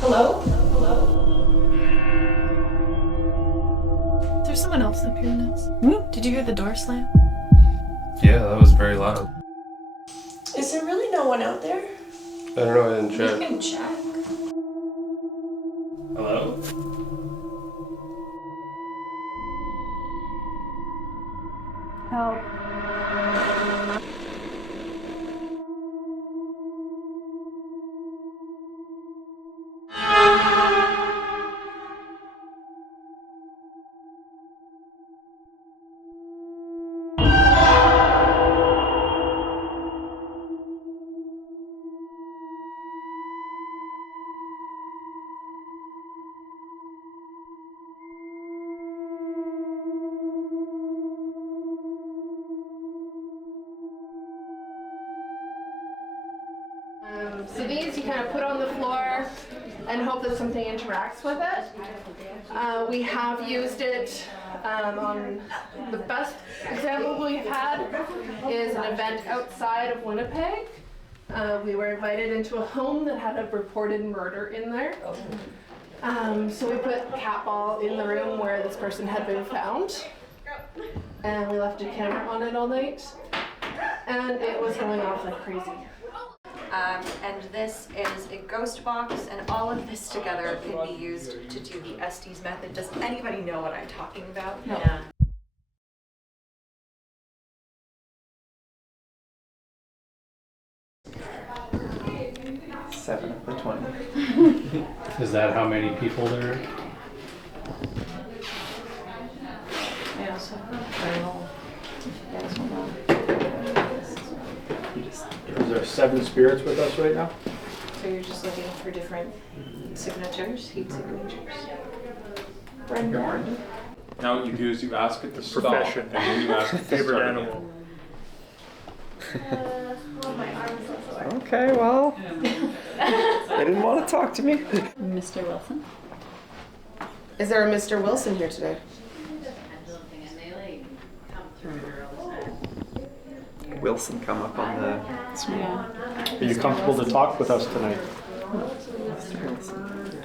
Hello? Hello? There's someone else up here, Ness. Did you hear the door slam? Yeah, that was very loud. Is there really no one out there? I don't know, I didn't check. You can check. Hello? Help. So these you kind of put on the floor and hope that something interacts with it. We have used it on the best example we've had is an event outside of Winnipeg. We were invited into a home that had a reported murder in there. So we put a cat ball in the room where this person had been found. And we left a camera on it all night. And it was going off like crazy. And this is a ghost box, and all of this together can be used to do the Estes Method. Does anybody know what I'm talking about? No. Yeah. Seven of the 20. Is that how many people there are? Yeah, so Is there 7 spirits with us right now? So you're just looking for different signatures, heat signatures. Now what you do is you ask it to stop, Profession. and then you ask it to Favorite start animal. again. Okay, well, they didn't want to talk to me. Mr. Wilson? Is there a Mr. Wilson here today? Wilson, come up on the. Yeah. Are you comfortable to talk with us tonight?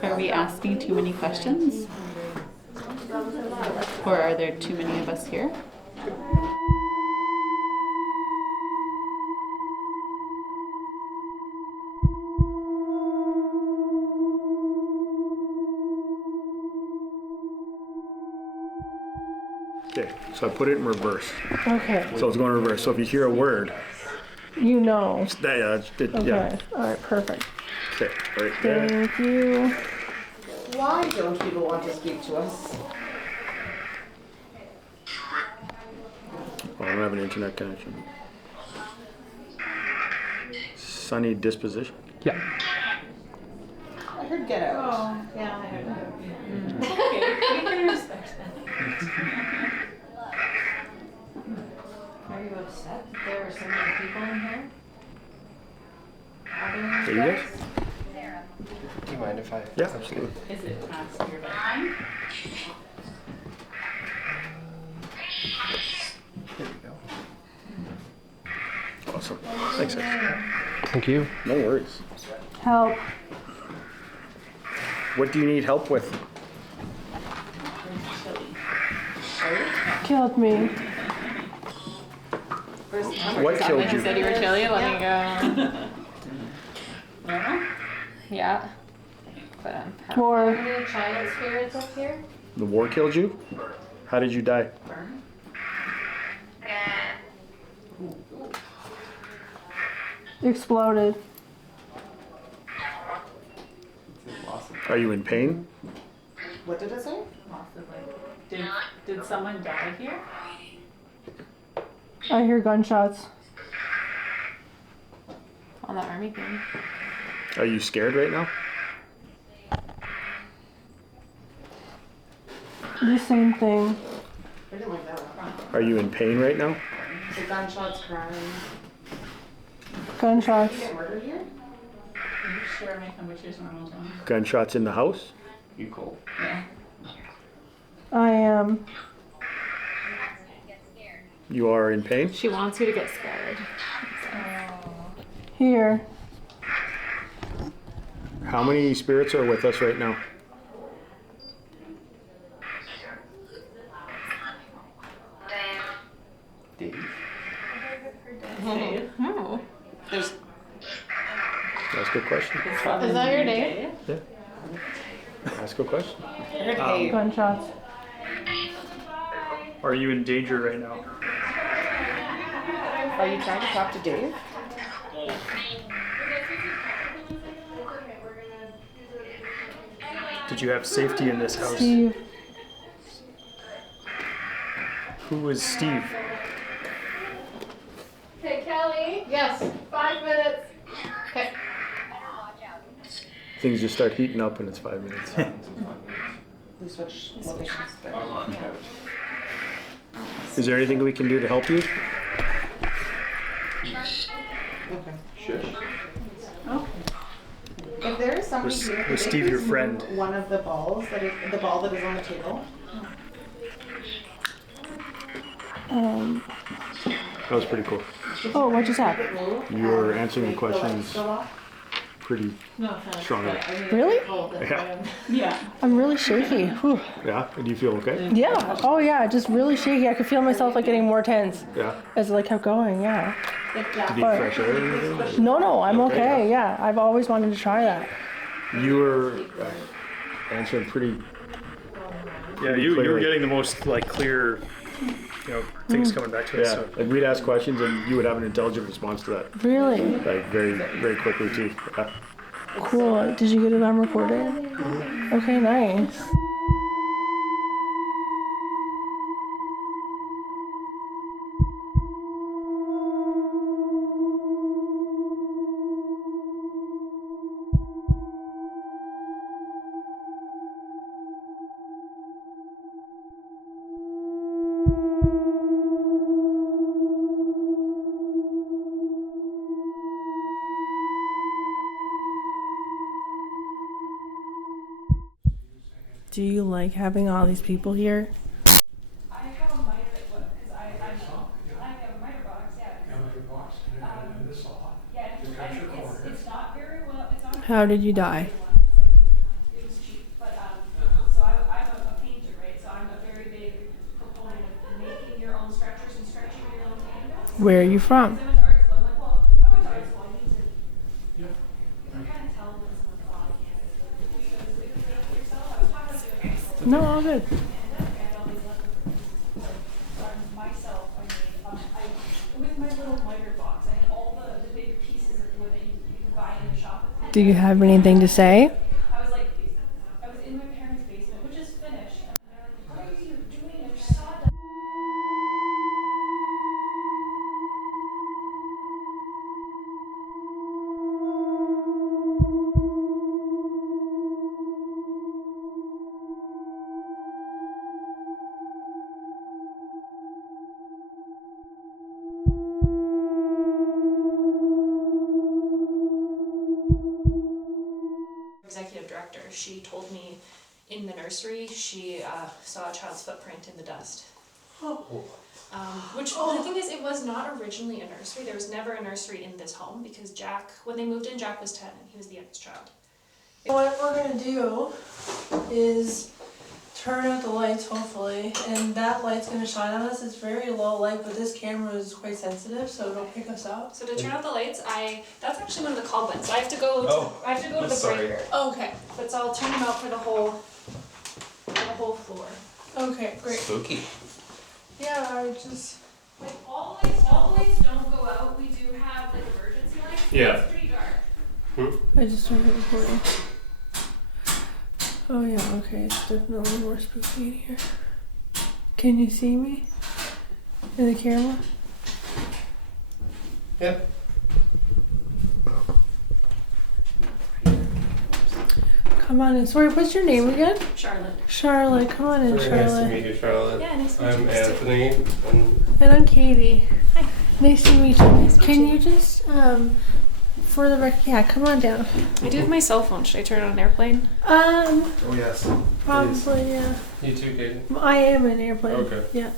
Are we asking too many questions? Or are there too many of us here? Okay, so I put it in reverse. Okay. So it's going in reverse. So if you hear a word, You know. yeah, Okay. yeah. All right, perfect. Okay, right there. Thank you. Why don't people want to speak to us? Oh, I don't have an internet connection. Sunny Disposition? Yeah. I heard get out. Oh, yeah, I heard that. Okay, we can respect that. Are you upset that there are so many people in here? Are you guys? Do you mind if I... Yeah, absolutely. Is it past your bedtime? Here we go. Awesome. Thanks, sir. Thank you. No worries. Help. What do you need help with? Killed me. What killed you? said you were chilly, let me go. Yeah. But I'm War. Any child spirits up here? The war killed you? How did you die? Exploded. Are you in pain? What did it say? Possibly. Did someone die here? I hear gunshots. On the army thing. Are you scared right now? The same thing. I didn't like that one. Are you in pain right now? The gunshots crying. Gunshots. Did you get murdered here? Are you sure my temperature's normal, John? Gunshots in the house? You cold. Yeah. I am. You are in pain? She wants you to get scared. Here. How many spirits are with us right now? Dave. There's Ask a question. Is that your name? Yeah. Ask a question. Gunshots. Are you in danger right now? Are you trying to talk to Dave? Did you have safety in this house? Steve. Who is Steve? Hey, Kelly. Yes, 5 minutes. Okay. Things just start heating up when it's 5 minutes. We switch locations. Is there anything we can do to help you? Okay. Shush. If there is somebody Was- here, was could Steve they your please friend? move one of the balls the ball that is on the table. That was pretty cool. Oh, what just happened? You were answering the questions pretty strongly. Really? Yeah. Yeah. I'm really shaky. Whew. Yeah? Do you feel okay? Yeah. Oh yeah, just really shaky. I could feel myself like getting more tense Yeah. as it like kept going. Yeah. Did you need fresh air or anything? No, I'm okay. Yeah, I've always wanted to try that. You were answering pretty. Yeah, you were clearly. getting the most like clear, things coming back to us. Yeah. So. Like we'd ask questions and you would have an intelligent response to that. Really Like very, very quickly too. Yeah. cool. Did you get it on recorded? Okay, nice. Do you like having all these people here? I have a miter, because I have a miter box, yeah. Yeah, it's not very well, it's not. How did you die? It was cheap, but, so I'm a painter, right? So I'm a very big proponent of making your own structures and stretching your own canvas. Where are you from? I went to art school, I'm like, well, I went to art school, I need to, you can kind of tell when someone's on canvas. Because if you do it yourself, I was talking to a girl. No, all good. Myself, I made, with my little miter box, I had all the big pieces of wood that you can buy in the shop. Do you have anything to say? I was in my parents' basement, which is finished. And they're like, what are you doing? There's sawdust. Executive director, she told me in the nursery she saw a child's footprint in the dust. Which the thing is, it was not originally a nursery. There was never a nursery in this home because Jack, when they moved in, Jack was 10 and he was the youngest child. What we're gonna do is turn out the lights, hopefully, and that light's gonna shine on us. It's very low light, but this camera is quite sensitive, so it'll pick us up. So to turn out the lights, that's actually one of the call buttons. So I have to go to the breaker. Okay. But so I'll turn them out for the whole floor. Okay, great. Spooky. Yeah, I just. Like all the lights don't go out. We do have like emergency lights. Yeah. It's pretty dark. I just started recording. Oh yeah, okay, it's definitely more spooky in here. Can you see me? In the camera? Yep. Come on in. Sorry, what's your name again? Charlotte. Charlotte, come on in, Very Charlotte. nice to meet you, Charlotte. Yeah, nice to meet I'm you. Anthony. And I'm Katie. Hi. Nice to meet you. Can you just, for the record, yeah, come on down. I do have my cell phone. Should I turn it on airplane? Oh yes. Probably, yeah. You too, Katie. I am an airplane. Okay. Yeah.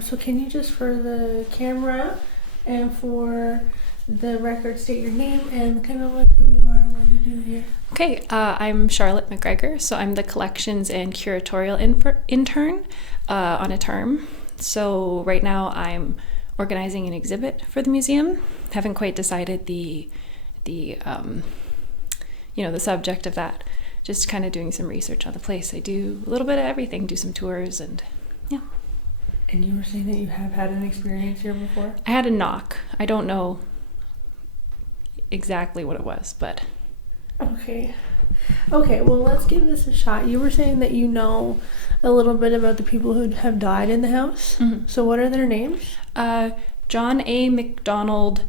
So can you just, for the camera and for the record state your name and kind of like who you are and what you do here. Okay, I'm Charlotte McGregor, so I'm the collections and curatorial intern on a term. So right now I'm organizing an exhibit for the museum. Haven't quite decided the subject of that. Just kind of doing some research on the place. I do a little bit of everything, do some tours and yeah. And you were saying that you have had an experience here before? I had a knock. I don't know exactly what it was, but... Okay, well, let's give this a shot. You were saying that you know a little bit about the people who have died in the house. Mm-hmm. So what are their names? John A. MacDonald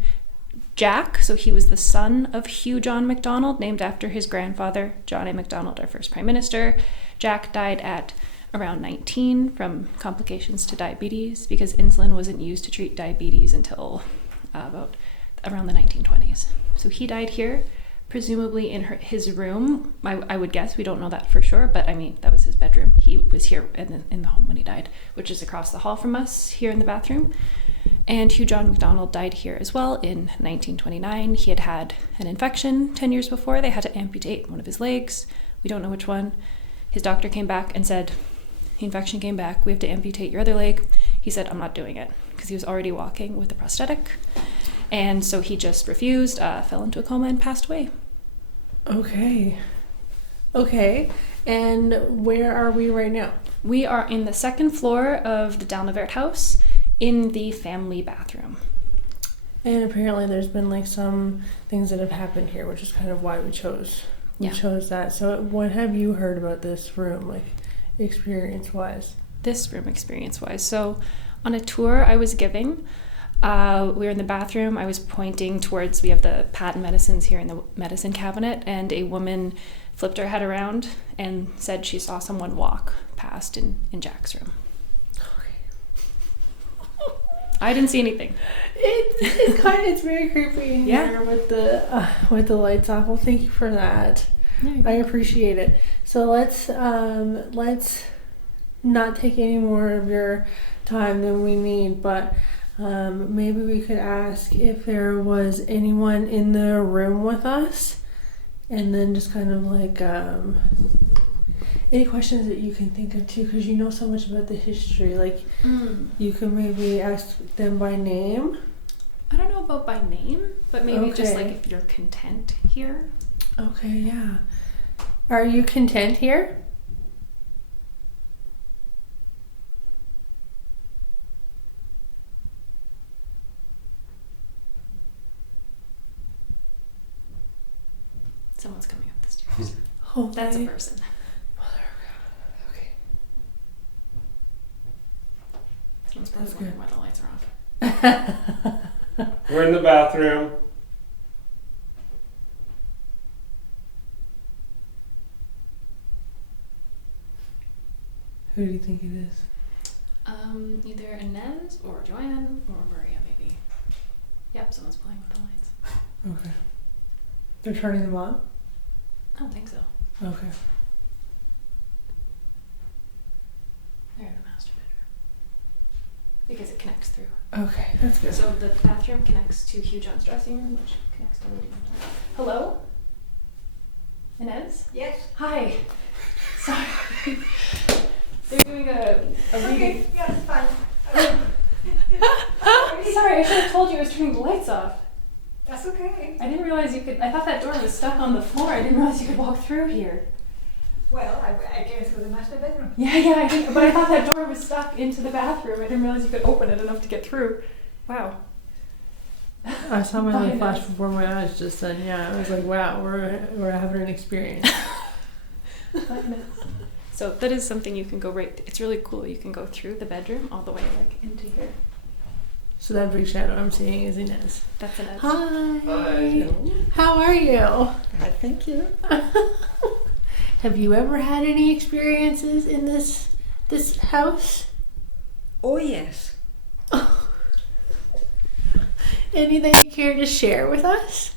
Jack, so he was the son of Hugh John MacDonald, named after his grandfather, John A. MacDonald, our first prime minister. Jack died at around 19 from complications to diabetes because insulin wasn't used to treat diabetes until about around the 1920s. So he died here, presumably in his room. I would guess, we don't know that for sure, but I mean, that was his bedroom. He was here in the home when he died, which is across the hall from us here in the bathroom. And Hugh John MacDonald died here as well in 1929. He had had an infection 10 years before. They had to amputate one of his legs. We don't know which one. His doctor came back and said, the infection came back, we have to amputate your other leg. He said, I'm not doing it, because he was already walking with a prosthetic. And so he just refused, fell into a coma and passed away. Okay. And where are we right now? We are in the second floor of the Dalvanert house in the family bathroom. And apparently there's been like some things that have happened here, which is kind of why we chose that. So what have you heard about this room, like experience-wise? This room experience-wise. So on a tour I was giving, we were in the bathroom. I was pointing towards, we have the patent medicines here in the medicine cabinet, and a woman flipped her head around and said she saw someone walk past in Jack's room. I didn't see anything. It's very creepy in here with the lights off. Well, thank you for that. I appreciate it. So let's not take any more of your time than we need, but maybe we could ask if there was anyone in the room with us, and then just kind of like any questions that you can think of too, because you know so much about the history. Like you can maybe ask them by name. I don't know about by name, but maybe just like if you're content here. Okay, yeah. Are you content here? Someone's coming up the stairs. Oh, that's a person. Someone's probably wondering why the lights are off. We're in the bathroom. Who do you think it is? Either Inez or Joanne or Maria, maybe. Yep, someone's playing with the lights. Okay. They're turning them on? I don't think so. Okay. They're in the master bedroom. Because it connects through. Okay, that's good. So the bathroom connects to Hugh John's dressing room, which connects to Lady. Hello? Inez? Yes. Hi. Sorry. They're doing a reading. Okay, yeah, it's fine. Sorry, I should have told you I was turning the lights off. That's okay. I didn't realize you could. I thought that door was stuck on the floor. I didn't realize you could walk through here. Well, I came through the master bedroom. Yeah, I did, but I thought that door was stuck into the bathroom. I didn't realize you could open it enough to get through. Wow. I saw my light flash before my eyes just then. Yeah, I was like, wow, we're having an experience. So that is something you can go right. It's really cool. You can go through the bedroom all the way like into here. So that big shadow I'm seeing is Inez. That's Inez. Hi. Hi. How are you? Thank you. Have you ever had any experiences in this house? Oh yes. Anything you care to share with us?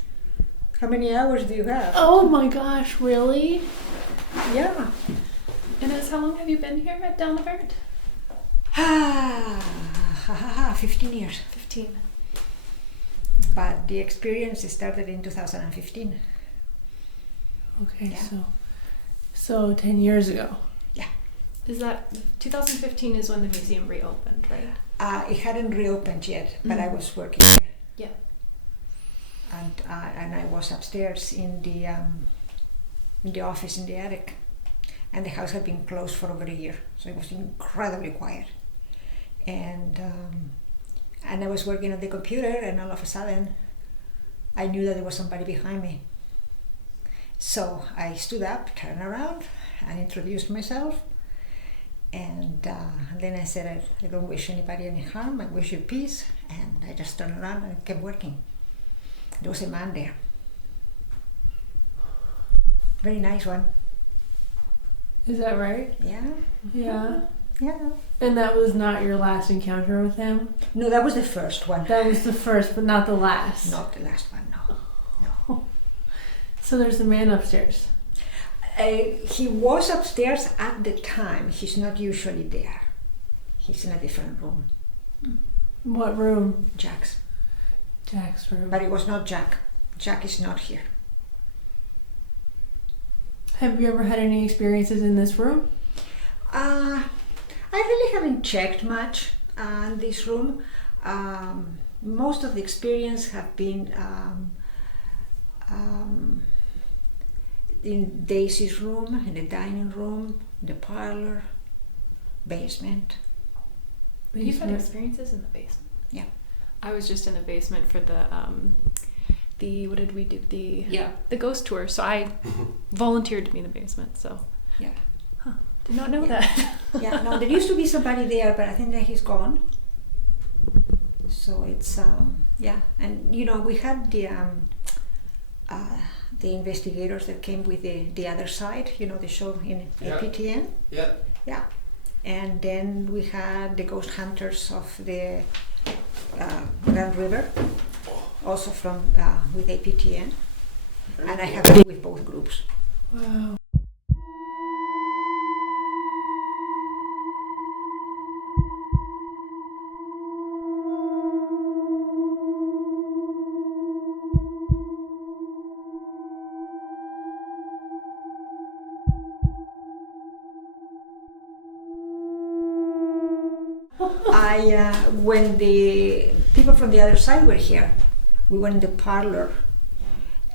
How many hours do you have? Oh my gosh, really? Yeah. Inez, how long have you been here at Dalvanert? 15 years. 15. but the experience started in 2015. Okay, Yeah. so 10 years ago. Yeah. Is that 2015 is when the museum reopened, right? It hadn't reopened yet, but I was working there. Yeah. And I was upstairs in the office in the attic, and the house had been closed for over a year, so it was incredibly quiet. And I was working on the computer, and all of a sudden, I knew that there was somebody behind me. So I stood up, turned around, and introduced myself. And then I said, I don't wish anybody any harm, I wish you peace. And I just turned around and kept working. There was a man there. Very nice one. Is that right? Yeah. Yeah. Yeah. And that was not your last encounter with him? No, that was the first one. That was the first, but not the last. Not the last one, no. So there's a man upstairs. He was upstairs at the time. He's not usually there. He's in a different room. What room? Jack's. Jack's room. But it was not Jack. Jack is not here. Have you ever had any experiences in this room? I really haven't checked much in this room. Most of the experience have been in Daisy's room, in the dining room, the parlor, basement. You've had experiences in the basement? Yeah. I was just in the basement for the what did we do? The ghost tour. So I volunteered to be in the basement. So yeah. Huh. Did not know that. Yeah, no, there used to be somebody there, but I think that he's gone. So it's yeah, and we had the investigators that came with the other side, the show in APTN. Yeah. Yeah. And then we had the ghost hunters of the Grand River, also from with APTN. And I have been with both groups. Wow. When the people from the other side were here, we went in the parlor,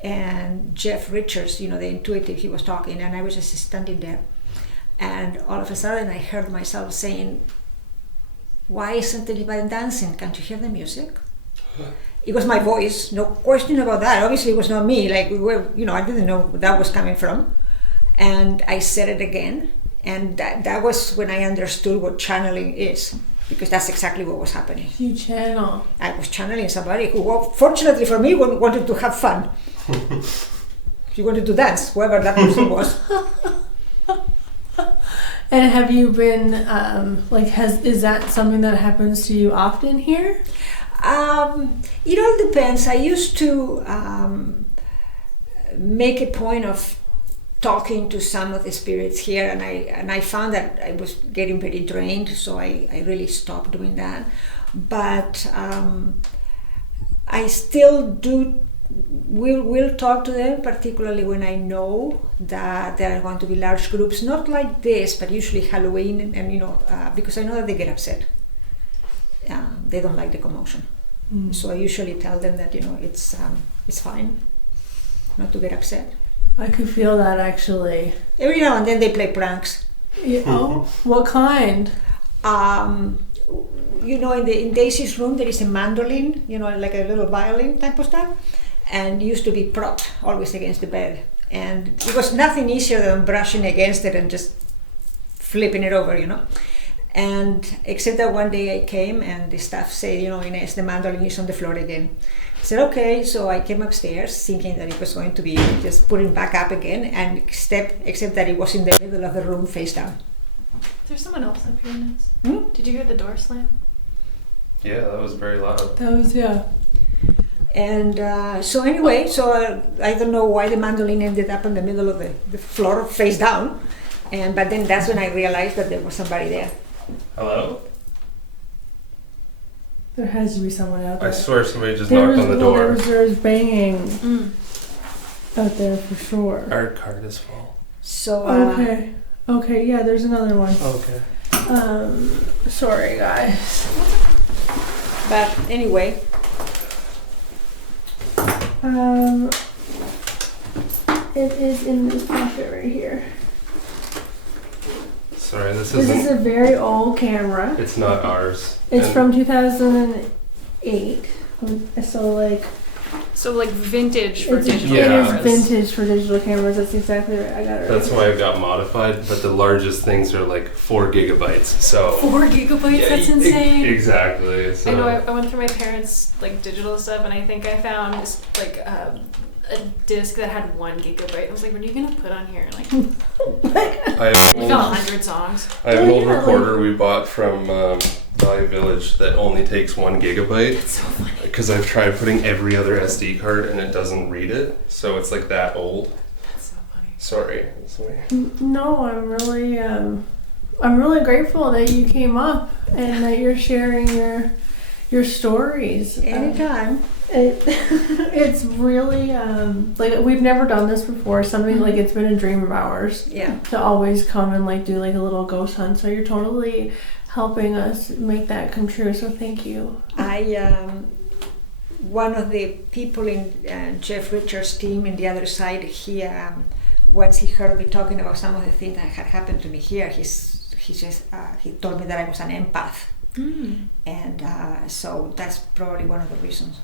and Jeff Richards, the intuitive, he was talking, and I was just standing there, and all of a sudden I heard myself saying, "Why isn't anybody dancing? Can't you hear the music?" It was my voice, no question about that. Obviously it was not me, like we were, I didn't know where that was coming from. And I said it again, and that was when I understood what channeling is. Because that's exactly what was happening. You channel. I was channeling somebody who, fortunately for me, wanted to have fun. She wanted to dance, whoever that person was. And have you been, is that something that happens to you often here? It all depends. I used to make a point of talking to some of the spirits here, and I found that I was getting very drained, so I really stopped doing that. But I still will talk to them, particularly when I know that there are going to be large groups, not like this, but usually Halloween, and because I know that they get upset. They don't like the commotion. So I usually tell them that it's fine not to get upset. I could feel that actually. Every now and then they play pranks. Yeah. Oh, what kind? In Daisy's room there is a mandolin, like a little violin type of stuff, and it used to be propped always against the bed. And it was nothing easier than brushing against it and just flipping it over, And except that one day I came and the staff said, Inés, the mandolin is on the floor again. I said, okay, so I came upstairs thinking that it was going to be just putting back up again, and except that it was in the middle of the room face down. Is there someone else up here, Inés? Did you hear the door slam? Yeah, that was very loud. That was, yeah. And so anyway, I don't know why the mandolin ended up in the middle of the floor face down, but then that's when I realized that there was somebody there. Hello? There has to be someone out there. I swear somebody just knocked on the door. There's banging out there for sure. Our card is full. So Okay, yeah, there's another one. Okay. Sorry guys. but anyway, It is in this pocket right here. Sorry, this This is isn't. a very old camera. It's not ours. It's And from 2008. So like Vintage for it's, digital it is cameras. vintage for digital cameras. That's exactly right. I got it right. That's why it got modified, but the largest things are like 4 gigabytes. So 4 gigabytes, that's insane. Exactly. So I know I went through my parents' like digital stuff, and I think I found this, like a disc that had 1 gigabyte. I was like, what are you gonna put on here? Like, I have like 100 songs. I have an old recorder we bought from Valley Village that only takes 1 gigabyte. It's so funny. Because I've tried putting every other SD card and it doesn't read it, so it's like that old. That's so funny. Sorry. That's me. No, I'm really grateful that you came up and that you're sharing your stories. anytime. It's really like we've never done this before. Something like it's been a dream of ours. Yeah. To always come and like do like a little ghost hunt. So you're totally helping us make that come true. So thank you. One of the people in Jeff Richards' team in the other side, he once he heard me talking about some of the things that had happened to me here, he told me that I was an empath, and so that's probably one of the reasons.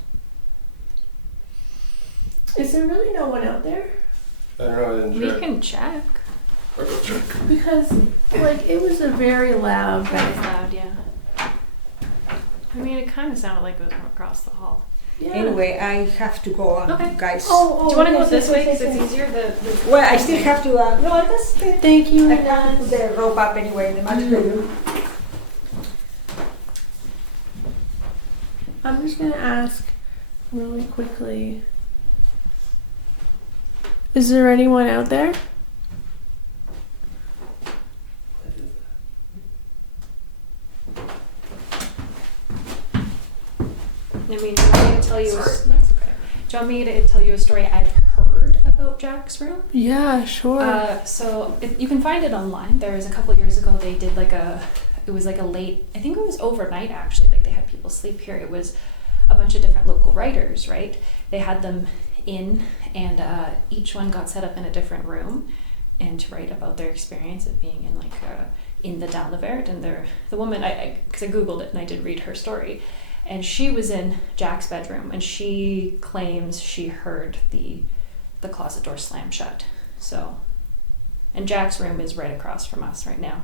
Is there really no one out there? I don't know. I didn't We check. can check. I'll go check. Because like it was a very loud Very bang. loud, yeah. I mean, it kind of sounded like it was from across the hall. Yeah. Anyway, I have to go on, Okay. guys. Do you want to go yes, this yes, way yes, because yes. it's easier? Well, I still have to. No, that's. Thank you. I have to put the rope up anyway in the match bedroom. I'm just gonna ask really quickly. Is there anyone out there? I mean, do you want me to tell you? That's okay. Do you want me to tell you a story I've heard about Jack's room? Yeah, sure. So you can find it online. There was a couple years ago they did it was like a late, I think it was overnight actually, like they had people sleep here. It was a bunch of different local writers, right? They had them in and each one got set up in a different room and to write about their experience of being in the Dalvanert. And the woman, because I Googled it and I did read her story. And she was in Jack's bedroom, and she claims she heard the closet door slam shut. So, and Jack's room is right across from us right now.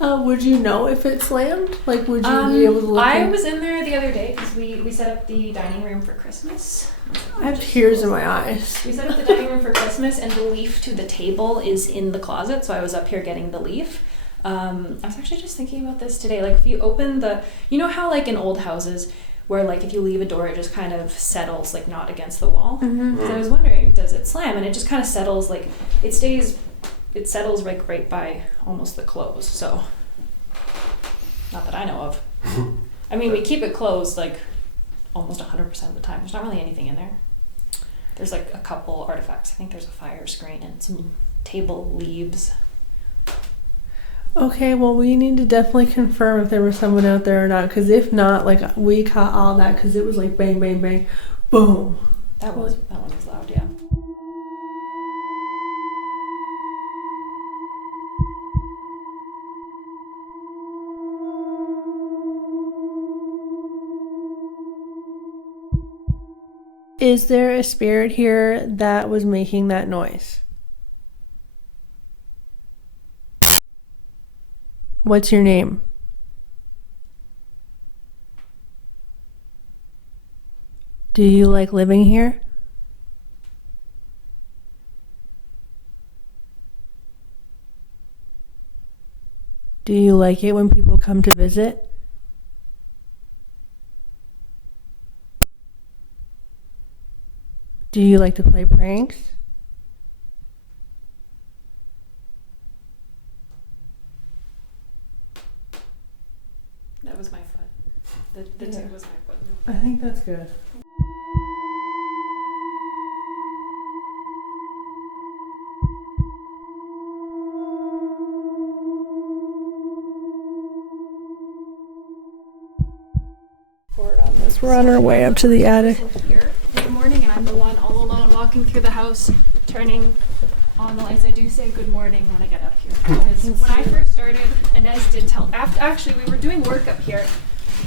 Would you know if it slammed? Like, would you be able to look I in? was in there the other day because we set up the dining room for Christmas. I have tears in my eyes. We set up the dining room for Christmas, and the leaf to the table is in the closet. So I was up here getting the leaf. I was actually just thinking about this today. Like if you open you know how like in old houses where like if you leave a door it just kind of settles like not against the wall. So I was wondering, does it slam? And it just kind of settles, like it settles like right by almost the close. So not that I know of. I mean, we keep it closed like almost 100% of the time. There's not really anything in there. There's like a couple artifacts. I think there's a fire screen and some table leaves. Okay, well, we need to definitely confirm if there was someone out there or not, because if not, like, we caught all that, because it was like bang, bang, bang, boom. That one was loud, yeah. Is there a spirit here that was making that noise? What's your name? Do you like living here? Do you like it when people come to visit? Do you like to play pranks? I think that's good. On this. We're on our way up to the attic. Here in the morning, and I'm the one all alone walking through the house, turning on the lights. I do say good morning when I get up here. Because when I first started, Inez did tell. Actually, we were doing work up here,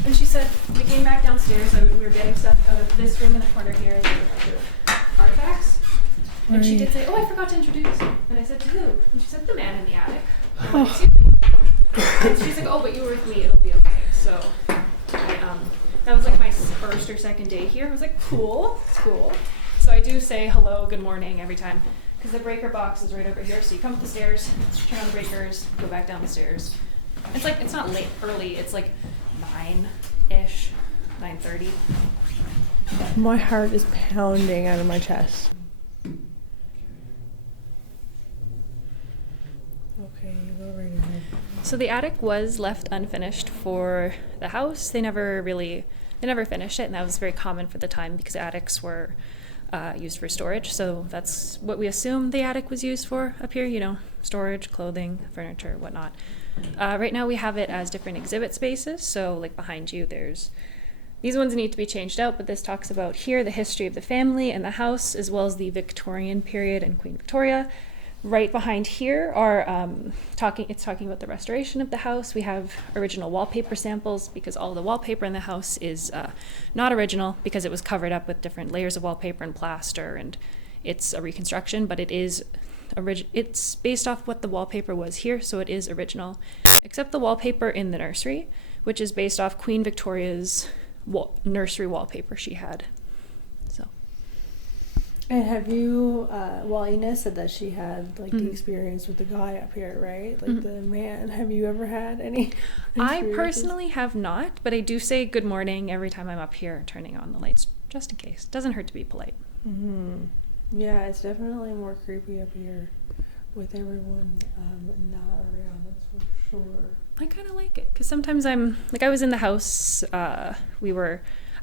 and she said we came back downstairs. So we were getting stuff out of this room in the corner here, artifacts. And she did say, "Oh, I forgot to introduce." And I said, "To who?" And she said, "The man in the attic." And excuse me. And she's like, "Oh, but you were with me. It'll be okay." So. That was like my first or second day here. I was like, cool. So I do say hello, good morning every time, because the breaker box is right over here. So you come up the stairs, turn on the breakers, go back down the stairs. It's like, it's not early, it's like 9-ish, 9:30. My heart is pounding out of my chest. Okay, you go right ahead. So the attic was left unfinished for the house. They never finished it, and that was very common for the time because attics were used for storage. So that's what we assume the attic was used for up here, storage, clothing, furniture, whatnot. Right now we have it as different exhibit spaces. So like behind you, these ones need to be changed out, but this talks about here the history of the family and the house, as well as the Victorian period and Queen Victoria. Right behind here are talking about the restoration of the house. We have original wallpaper samples because all the wallpaper in the house is not original because it was covered up with different layers of wallpaper and plaster, and it's a reconstruction, but it's based off what the wallpaper was here, so it is original, except the wallpaper in the nursery, which is based off Queen Victoria's nursery wallpaper she had. And have you, Inez said that she had the experience with the guy up here, right? The man. Have you ever had any I personally have not, but I do say good morning every time I'm up here turning on the lights, just in case. Doesn't hurt to be polite. Mm-hmm. Yeah, it's definitely more creepy up here with everyone not around, that's for sure. I kind of like it, because sometimes I was in the house, I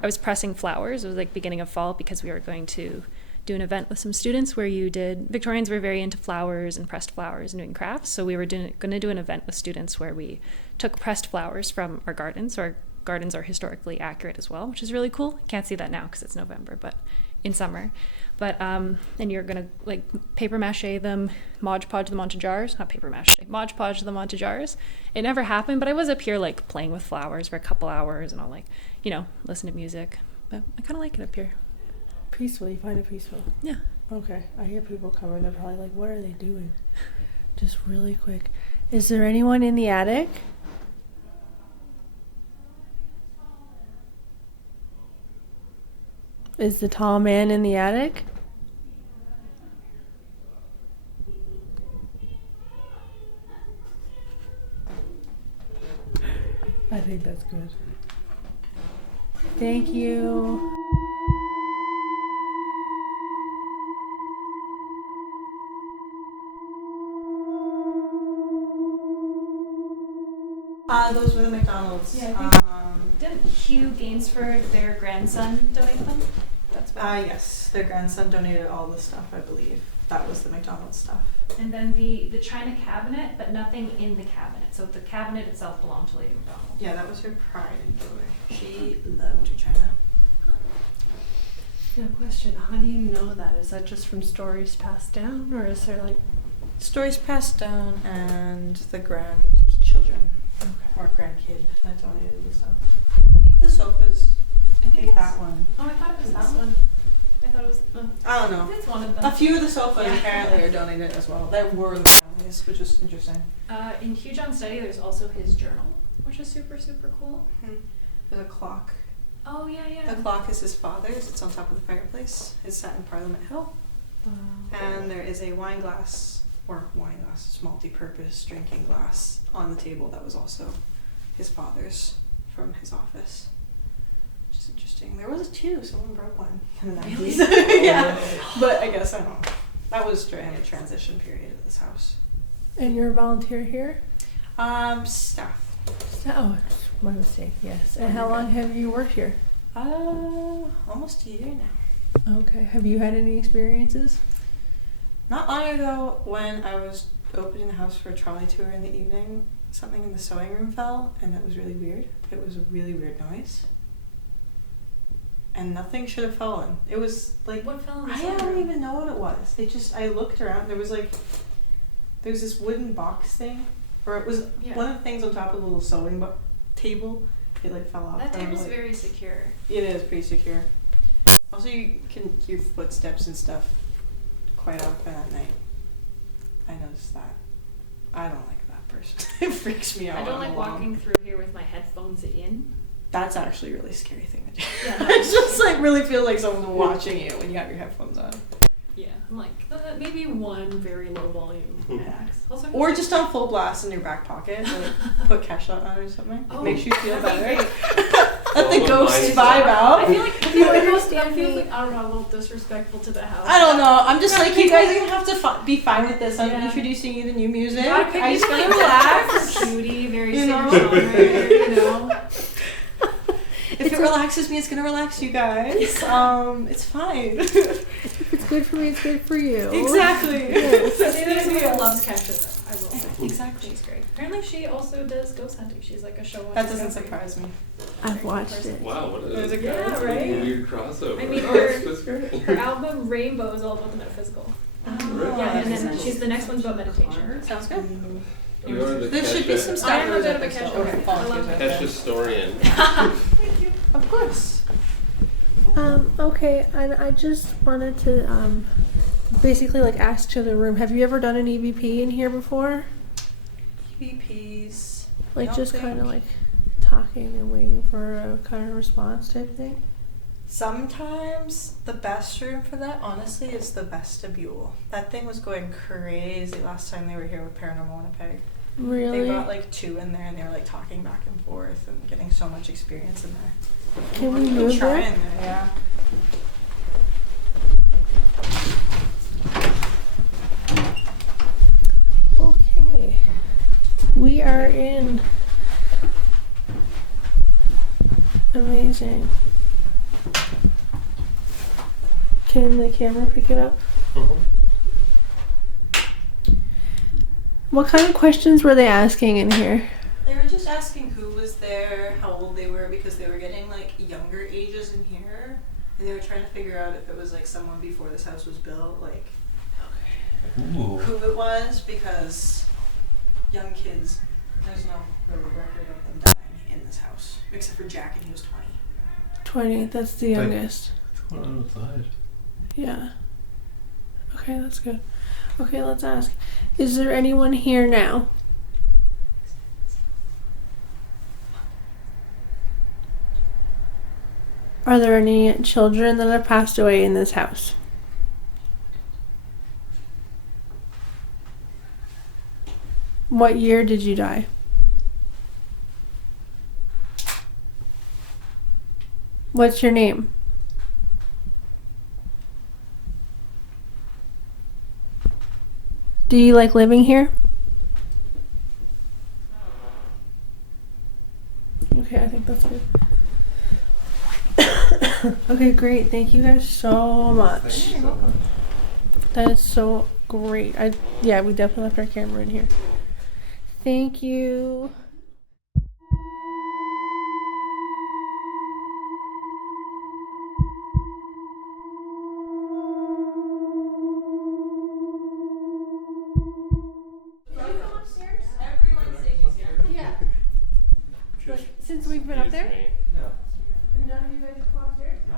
was pressing flowers. It was beginning of fall because we were going to do an event with some students where Victorians were very into flowers and pressed flowers and doing crafts. So we were going to do an event with students where we took pressed flowers from our gardens. So our gardens are historically accurate as well, which is really cool. Can't see that now because it's November, but in summer. But and you're going to paper mache them, Mod Podge them onto jars. Not paper mache, Mod Podge them onto jars. It never happened, but I was up here playing with flowers for a couple hours and I'll listen to music. But I kind of like it up here. Peaceful, you find it peaceful? Yeah. Okay, I hear people coming, they're probably like, what are they doing? Just really quick. Is there anyone in the attic? Is the tall man in the attic? I think that's good. Thank you. Those were the McDonald's. Yeah, didn't Hugh Gainsford, their grandson, donate them? That's yes, their grandson donated all the stuff, I believe. That was the McDonald's stuff. And then the china cabinet, but nothing in the cabinet. So the cabinet itself belonged to Lady McDonald. Yeah, that was her pride and joy. She loved her china. Yeah, question. How do you know that? Is that just from stories passed down, or is there stories passed down and the grandchildren or grandkid that donated the stuff? I think the sofas. I think that one. Oh, I thought it was that one. I thought it was. I don't know. It's one of them. A few of the sofas apparently are donated as well. There were the families, which is interesting. In Hugh John's study, there's also his journal, which is super, super cool. There's a clock. Oh, yeah. The clock is his father's. It's on top of the fireplace. It's sat in Parliament Hill. And there is a wine glass, it's multi-purpose drinking glass on the table that was also his father's from his office. Which is interesting. There was two. Someone broke one in the 90s. Yeah. But I guess, I don't know. That was during a transition period of this house. And you're a volunteer here? Staff. Oh, my mistake, yes. And how long have you worked here? Almost a year now. Okay. Have you had any experiences? Not long ago, when I was opening the house for a trolley tour in the evening, something in the sewing room fell, and it was really weird. It was a really weird noise. And nothing should have fallen. It was like, What fell in the I sewing don't room? even know what it was. I looked around, there was this wooden box thing, or it was Yeah. one of the things on top of the little sewing table. It like fell off. That and I was table's like, very secure. It is pretty secure. Also, you can hear footsteps and stuff quite often at night. I noticed that. I don't like that person. It freaks me out. I don't when like I'm alone. walking through here with my headphones in. That's actually a really scary thing to do. Yeah, I just like really feel like someone's watching you when you have your headphones on. Yeah, I'm like, maybe one very low volume max. Also, Or just on full blast in your back pocket, like put Kesha on or something. Oh, Makes you feel that'd be better. great. Let the Well, ghost mine- vibe out. I feel like that feels like, I don't know, a little disrespectful to the house. I don't know. I'm just like, you guys are gonna have to be fine with this. I'm Yeah. introducing you to new music. You gotta pick I just music gotta like relax. Death or Cutie, very You same know? genre, you know. If it relaxes me, it's gonna relax you guys. It's fine. If it's good for me, it's good for you. Exactly. Yes. I say that as someone who loves Kesha, though. I will say. Exactly. She's great. Apparently, she also does ghost hunting. She's like a show on That doesn't Discovery. surprise me. I've watched it. Wow, what There's a a ghost. Yeah, right? weird crossover. I mean, That's great. her album Rainbow is all about the metaphysical. Oh, Yeah, and that's then nice. the next one's about meditation. Sounds good. You are the There should be Kesha- some stuff. I am a bit of a Okay, Kesha okay, fan. follow I love you. Kesha historian. Thank you. Of course. Okay, and I just wanted to basically like ask to the room, have you ever done an EVP in here before? EVPs. Like Don't just think- kind of like talking and waiting for a kind of response type thing? Sometimes the best room for that, honestly, is the vestibule. That thing was going crazy last time they were here with Paranormal Winnipeg. Really? They brought like 2 in there and they were like talking back and forth and getting so much experience in there. Can we We'll move try there? in there, yeah. Okay. We are in. Amazing. Can the camera pick it up? What kind of questions were they asking in here? They were just asking who was there, how old they were, because they were getting like younger ages in here, and they were trying to figure out if it was like someone before this house was built, like Ooh. who it was, because young kids, there's no real record of them dying in this house, except for Jack, and he was 20. 20, that's the Like- youngest. What's going on outside? Yeah. Okay, that's good. Okay, let's ask. Is there anyone here now? Are there any children that have passed away in this house? What year did you die? What's your name? Do you like living here? Okay, I think that's good. Okay, great. Thank you guys so much. That is so great. Yeah, we definitely left our camera in here. Thank you. Yeah. Like, since we've been up there? None of you guys have come upstairs? No.